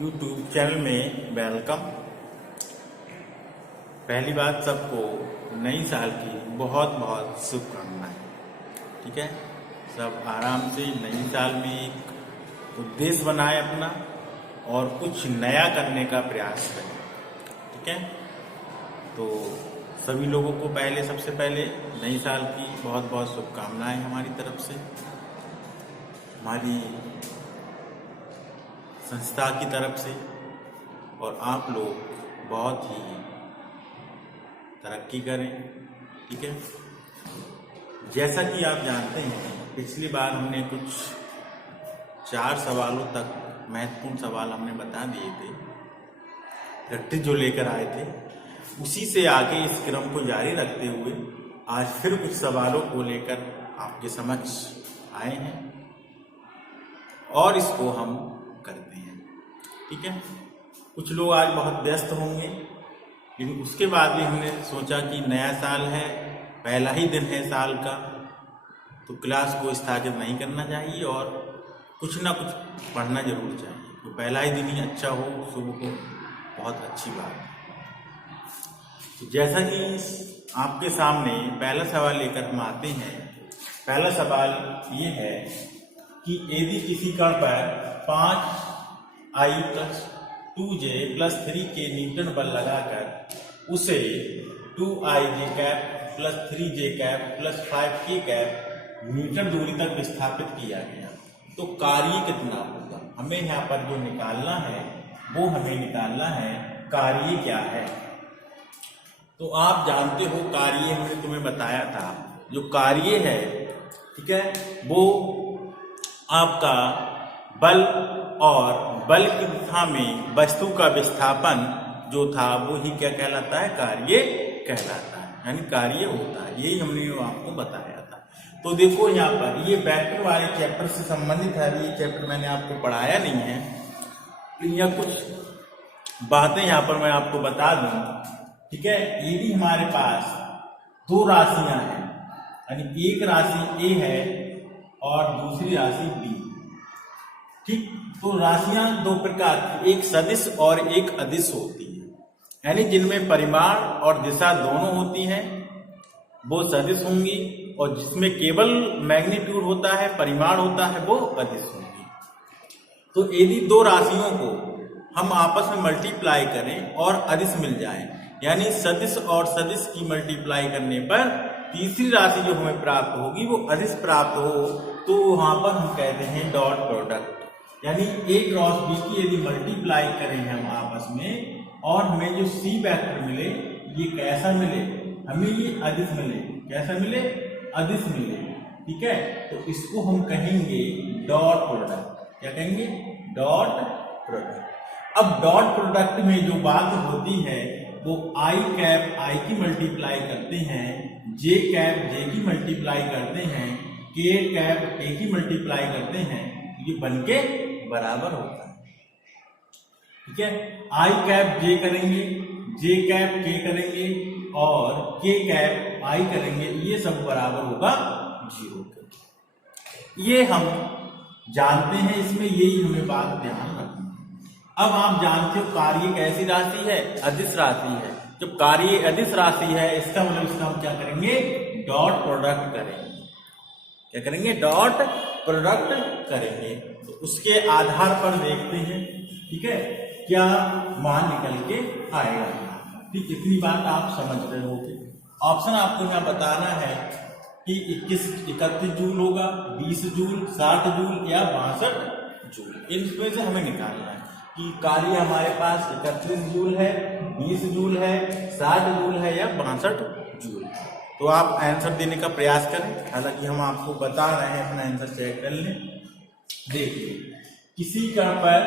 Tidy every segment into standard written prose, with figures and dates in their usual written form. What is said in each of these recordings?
YouTube channel में welcome. पहली बात, सबको नई साल की बहुत बहुत शुभकामनाएं। ठीक है, सब आराम से नई साल में एक उद्देश्य बनाए अपना और कुछ नया करने का प्रयास करें। ठीक है, तो सभी लोगों को सबसे पहले नई साल की बहुत बहुत शुभकामनाएं हमारी तरफ से, हमारी संस्था की तरफ से। और आप लोग बहुत ही तरक्की करें। ठीक है, जैसा कि आप जानते हैं, पिछली बार हमने कुछ 4 सवालों तक महत्वपूर्ण सवाल हमने बता दिए थे, प्रैक्टिस जो लेकर आए थे, उसी से आगे इस क्रम को जारी रखते हुए आज फिर कुछ सवालों को लेकर आपके समक्ष आए हैं और इसको हम करते हैं। ठीक है, कुछ लोग आज बहुत व्यस्त होंगे, लेकिन उसके बाद भी हमने सोचा कि नया साल है, पहला ही दिन है साल का, तो क्लास को स्थगित नहीं करना चाहिए और कुछ ना कुछ पढ़ना जरूर चाहिए। तो पहला ही दिन ही अच्छा हो, शुभ हो, बहुत अच्छी बात है। तो जैसा कि आपके सामने पहला सवाल लेकर हम आते हैं। पहला सवाल ये है कि यदि किसी कण पर 5i + 2j + 3 के न्यूटन बल लगाकर उसे 2ij + 3j + 5k मीटर दूरी तक विस्थापित किया गया, तो कार्य कितना होगा? हमें यहाँ पर जो निकालना है वो हमें निकालना है कार्य क्या है। तो आप जानते हो कार्य हमने तुम्हें बताया था, जो कार्य है, ठीक है, वो आपका बल और बल की दिशा में वस्तु का विस्थापन जो था वो ही क्या कहलाता है? कार्य कहलाता है, यानी कार्य होता है। यही हमने आपको बताया था। तो देखो यहाँ पर ये वेक्टर वाले चैप्टर से संबंधित है। ये चैप्टर मैंने आपको पढ़ाया नहीं है, यह कुछ बातें यहाँ पर मैं आपको बता दूं। ठीक है, ये भी हमारे पास 2 राशियां हैं, यानी एक राशि ए है और दूसरी राशि बी। ठीक, तो राशियां 2 प्रकार की, एक सदिश और एक अदिश होती है, यानी जिनमें परिमाण और दिशा दोनों होती हैं वो सदिश होंगी, और जिसमें केवल मैग्नीट्यूड होता है, परिमाण होता है, वो अदिश होंगी। तो यदि 2 राशियों को हम आपस में मल्टीप्लाई करें और अदिश मिल जाए, यानी सदिश और सदिश की मल्टीप्लाई करने पर तीसरी राशि जो हमें प्राप्त होगी वो अदिश प्राप्त हो, तो वहां पर हम कहते हैं डॉट प्रोडक्ट। यानी a क्रॉस b की यदि मल्टीप्लाई करें हम आपस में और हमें जो c वेक्टर मिले, ये कैसा मिले? हमें ये अदिश मिले। कैसा मिले? अदिश मिले। ठीक है, तो इसको हम कहेंगे डॉट प्रोडक्ट। क्या कहेंगे? Dot product. अब डॉट प्रोडक्ट में जो बात होती है वो i कैप i की मल्टीप्लाई करते हैं, j कैप j की मल्टीप्लाई करते हैं, k कैप k की मल्टीप्लाई करते हैं, ये बनके बराबर होता है। ठीक है, i कैप j करेंगे, j कैप k करेंगे और k कैप i करेंगे, ये सब बराबर होगा 0 के। ये हम जानते हैं, इसमें यही हमें बात ध्यान रखनी है। अब आप जानते हो कार्य कैसी राशि है? अदिश राशि है। जब कार्य अदिश राशि है, इसका मतलब इसका हम क्या करेंगे? डॉट प्रोडक्ट करेंगे। क्या करेंगे? डॉट प्रोडक्ट करेंगे। तो उसके आधार पर देखते हैं, ठीक है, क्या मान निकल के आएगा। ठीक, इतनी बात आप समझ रहे होगे। ऑप्शन आपको यहाँ बताना है कि 31 जूल होगा, 20 जूल, 60 जूल या 62 जूल। इनमें से हमें निकालना है कि कार्य हमारे पास 31 जूल है, 20 जूल है, 60 जूल है या 62 जूल। तो आप आंसर देने का प्रयास करें। हालांकि हम आपको बता रहे हैं, अपना आंसर चेक कर लें। देखिए, किसी कण पर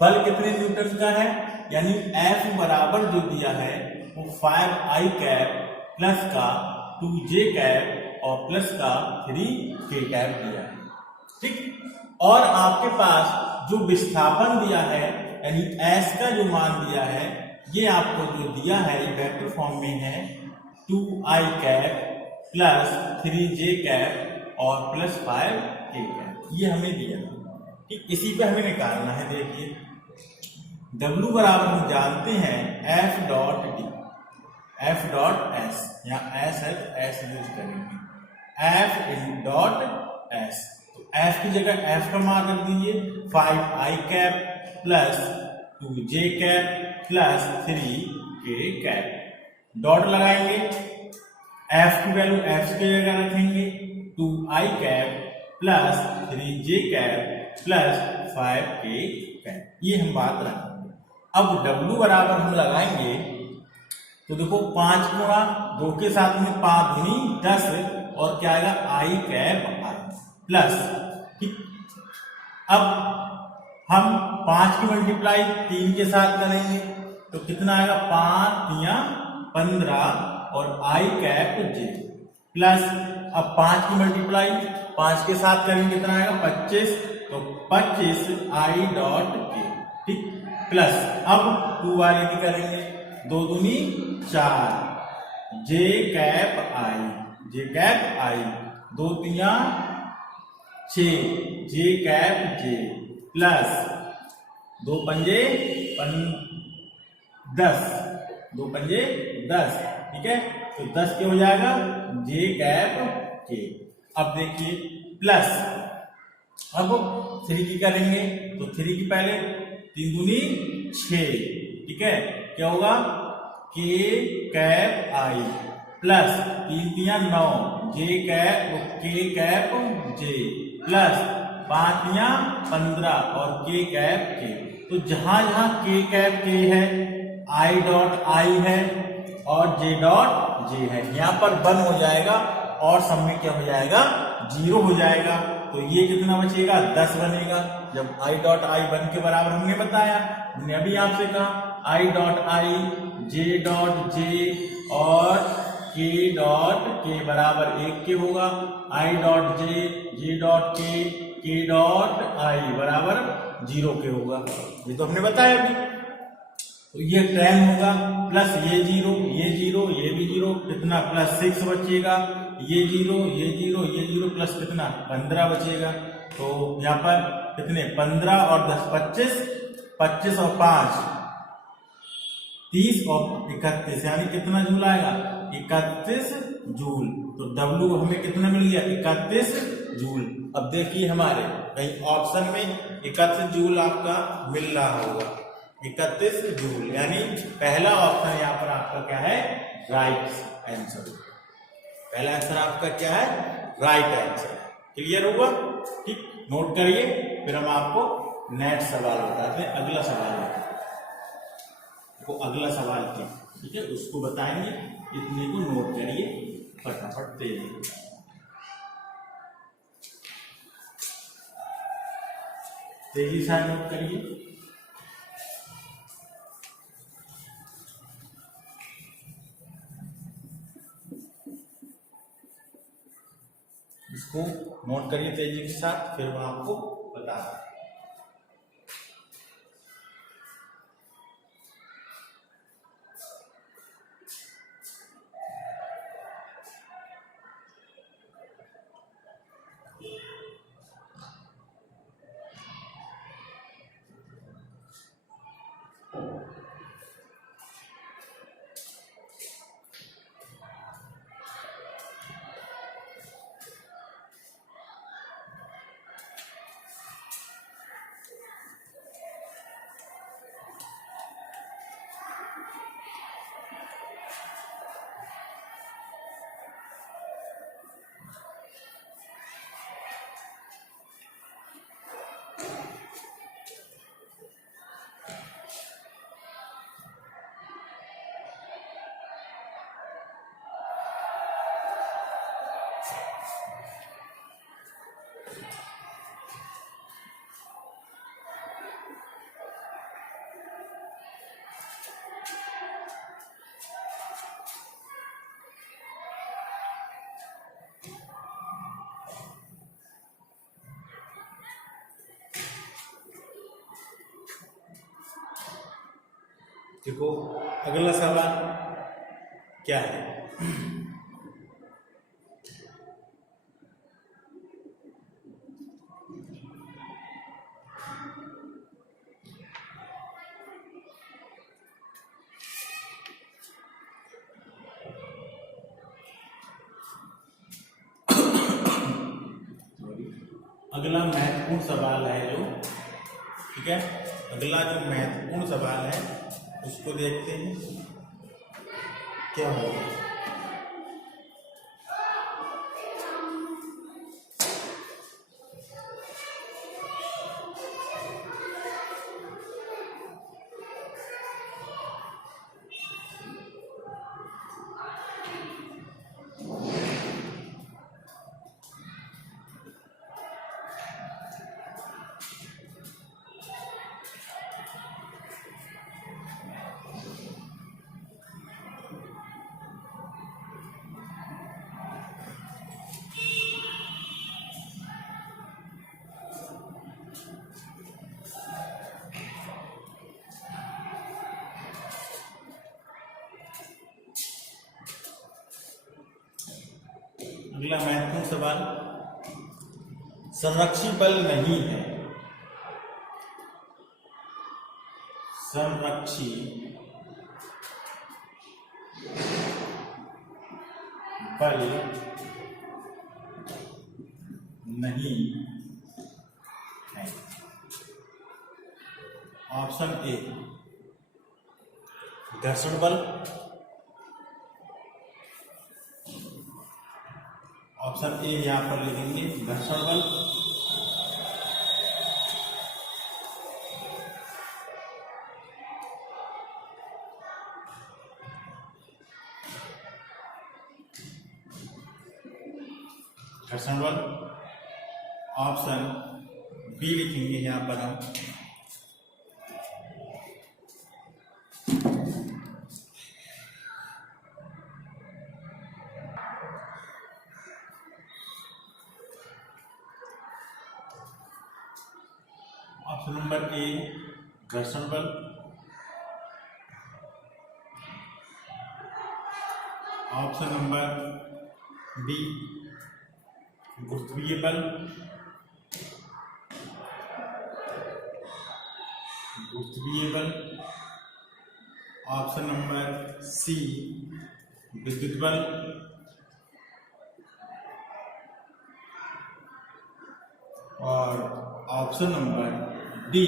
बल कितने न्यूटन का है, यानी F बराबर जो दिया है वो 5i कैप प्लस का 2j कैप और प्लस का 3k कैप दिया है। ठीक, और आपके पास जो विस्थापन दिया है, यानी S का जो मान दिया है, ये आपको जो दिया है ये वेक्टर फॉर्म में है 2i cap plus 3j cap और प्लस 5k कैप, ये हमें दिया। ठीक, इसी पे हमें निकालना है। देखिए, W बराबर हम जानते हैं F dot D, F dot S, यहाँ एस है तो एस यूज करेंगे, F इन डॉट एस। तो F की जगह F का मान रख दीजिए 5i cap plus 2j cap plus 3k cap. Dot लगाएंगे, F की वैल्यू F की जगह रखेंगे 2i cap plus 3j cap plus 5k cap, ये हम बात रखेंगे। अब W बराबर हम लगाएंगे तो देखो 5 गुणा 2 के साथ में 5 दूनी 10 और क्या आएगा i कैप i प्लस, ठीक। अब हम 5 की मल्टीप्लाई 3 के साथ करेंगे तो कितना आएगा 5 या 15 और i कैप j प्लस, अब 5 की मल्टीप्लाई 5 के साथ करेंगे कितना आएगा 25, तो 25 i डॉट k, ठीक, प्लस अब 2 वाले की करेंगे 2 दूनी 4 j कैप i 2 तिया 6 j कैप j प्लस 2 पंजे 10, 2 पंजे 10, ठीक है, तो 10 के हो जाएगा j कैप k। अब देखिए प्लस, अब 3 की करेंगे तो 3 की पहले 3 दूनी 6, ठीक है, क्या होगा k कैप i प्लस 3 तिया 9 j cap k cap j plus 5 तिया 15 और k कैप k। तो जहां जहां k कैप k है i डॉट i है और j डॉट j है, यहां पर 1 हो जाएगा और सब में क्या हो जाएगा 0 हो जाएगा। तो ये कितना बचेगा 10 बनेगा। जब i डॉट i 1 के बराबर हमने बताया, हमने अभी आपसे कहा i dot i j dot j और k डॉट k बराबर 1 के होगा, i dot j dot k dot i बराबर 0 के होगा, ये तो हमने बताया अभी। तो ये 10 होगा प्लस ये 0 ये भी 0, कितना प्लस 6 बचेगा, ये 0 प्लस कितना 15 बचेगा। तो यहाँ पर कितने 15 और 10 25, 25 और 5 30 और 31, यानी कितना जूल आएगा 31 जूल। तो W हमें कितना मिल गया 31 जूल। अब देखिए हमारे कहीं ऑप्शन में 31 जूल आपका मिल रहा होगा, 31 जूल, यानी पहला ऑप्शन यहाँ पर आपका क्या है राइट आंसर। पहला आंसर आपका क्या है राइट आंसर। क्लियर होगा, ठीक, नोट करिए, फिर हम आपको नेक्स्ट सवाल बताते हैं। अगला सवाल को अगला सवाल क्या, ठीक है, उसको बताएंगे, इतने को नोट करिए फटाफट तेजी से नोट करिए। इसको नोट करिए तेजी के साथ, फिर मैं आपको बता दूं। देखो अगला सवाल क्या है, अगला महत्वपूर्ण सवाल है जो, ठीक है, अगला जो महत्वपूर्ण सवाल है उसको देखते हैं क्या होगा। अगला महत्वपूर्ण सवाल, संरक्षी बल नहीं है, संरक्षी बल नहीं है। ऑप्शन ए घर्षण बल, ऑप्शन ए यहां पर लिखेंगे घर्षण बल, घर्षण बल। ऑप्शन बी लिखेंगे यहां पर हम ऑप्शन नंबर ए घर्षण बल, ऑप्शन नंबर बी गुरुत्वीय बल, गुरुत्वीय बल, ऑप्शन नंबर सी विद्युत बल, और ऑप्शन नंबर डी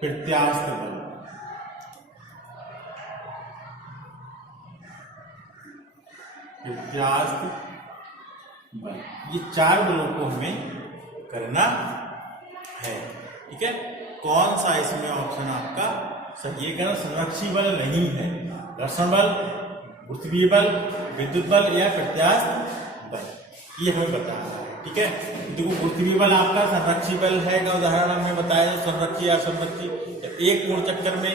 प्रत्यास्थ बल। प्रत्यास्थ बल, ये चार बलों को हमें करना है, ठीक है। कौन सा इसमें ऑप्शन आपका सही है? कहना संरक्षी बल नहीं है, घर्षण बल, गुरुत्वीय बल, विद्युत बल या प्रत्यास्थ बल, ये हमें बताना है, ठीक है। देखो गुरुत्वीय बल आपका संरक्षी बल है का उदाहरण हमने बताया, संरक्षी या संरक्षी एक पूर्ण चक्कर में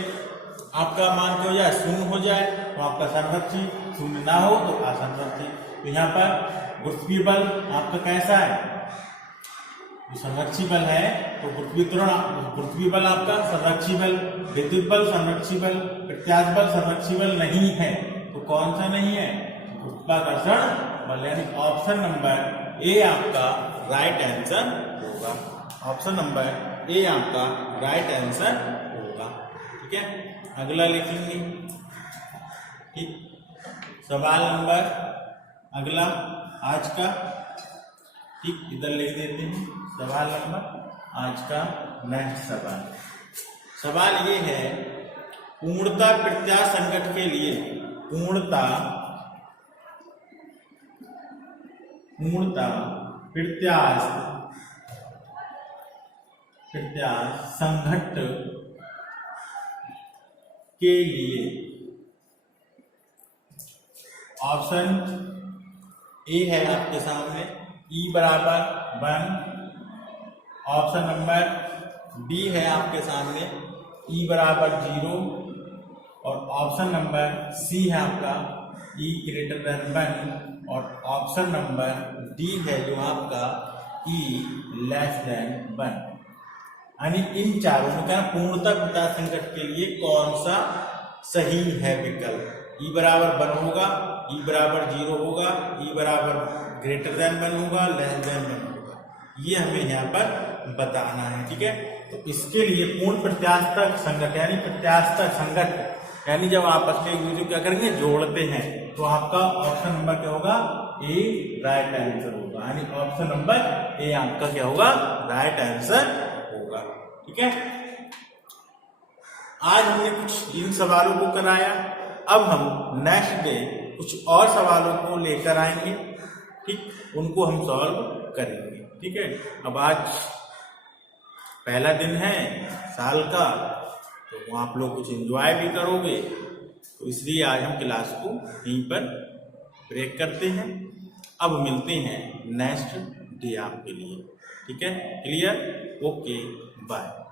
आपका मान क्या हो जाए, शून्य हो जाए तो आपका संरक्षी, शून्य ना हो तो असंरक्षी। तो यहाँ पर गुरुत्वीय बल आपका कैसा है, जो संरक्षी बल है तो गुरुत्वीय बल आपका संरक्षी बल, विद्युत बल संरक्षी बल, प्रत्यास्थ बल संरक्षी बल नहीं है, तो कौन सा नहीं है? गुरुत्वाकर्षण बल, यानी ऑप्शन नंबर ए आपका राइट आंसर होगा। ऑप्शन नंबर ए आपका राइट आंसर होगा, ठीक है। अगला लिखेंगे, ठीक। सवाल नंबर अगला आज का, ठीक, इधर लिख देते हैं सवाल नंबर आज का नेक्स्ट सवाल। सवाल ये है, पूर्णता प्रत्यास्थ संकट के लिए पूर्णता प्रत्यास्थ संघट्ट के लिए ऑप्शन ए है आपके सामने E बराबर 1, ऑप्शन नंबर बी है आपके सामने E बराबर 0, और ऑप्शन नंबर सी है आपका E ग्रेटर देन 1, और ऑप्शन नंबर डी है जो आपका E लेस देन 1। यानी इन चारों में क्या पूर्णता प्रत्यास्थ संकट के लिए कौन सा सही है विकल्प? E बराबर 1 होगा, E बराबर 0 होगा, E बराबर ग्रेटर देन 1 होगा, लेस देन 1 होगा, ये हमें यहाँ पर बताना है, ठीक है। तो इसके लिए पूर्ण प्रत्यास्थ संकट यानी प्रत्यास्थ संकट यानी जब आपस में क्या करेंगे, जोड़ते हैं, तो आपका ऑप्शन नंबर क्या होगा, ए राइट आंसर होगा, यानी ऑप्शन नंबर ए आपका क्या होगा, राइट आंसर होगा। ठीक है, आज हमने कुछ इन सवालों को कराया। अब हम नेक्स्ट डे कुछ और सवालों को लेकर आएंगे, ठीक, उनको हम सॉल्व करेंगे। ठीक है, अब आज पहला दिन है साल का, तो आप लोग कुछ एंजॉय भी करोगे, तो इसलिए आज हम क्लास को यहीं पर ब्रेक करते हैं। अब मिलते हैं नेक्स्ट डे आपके लिए। ठीक है, क्लियर, ओके, बाय।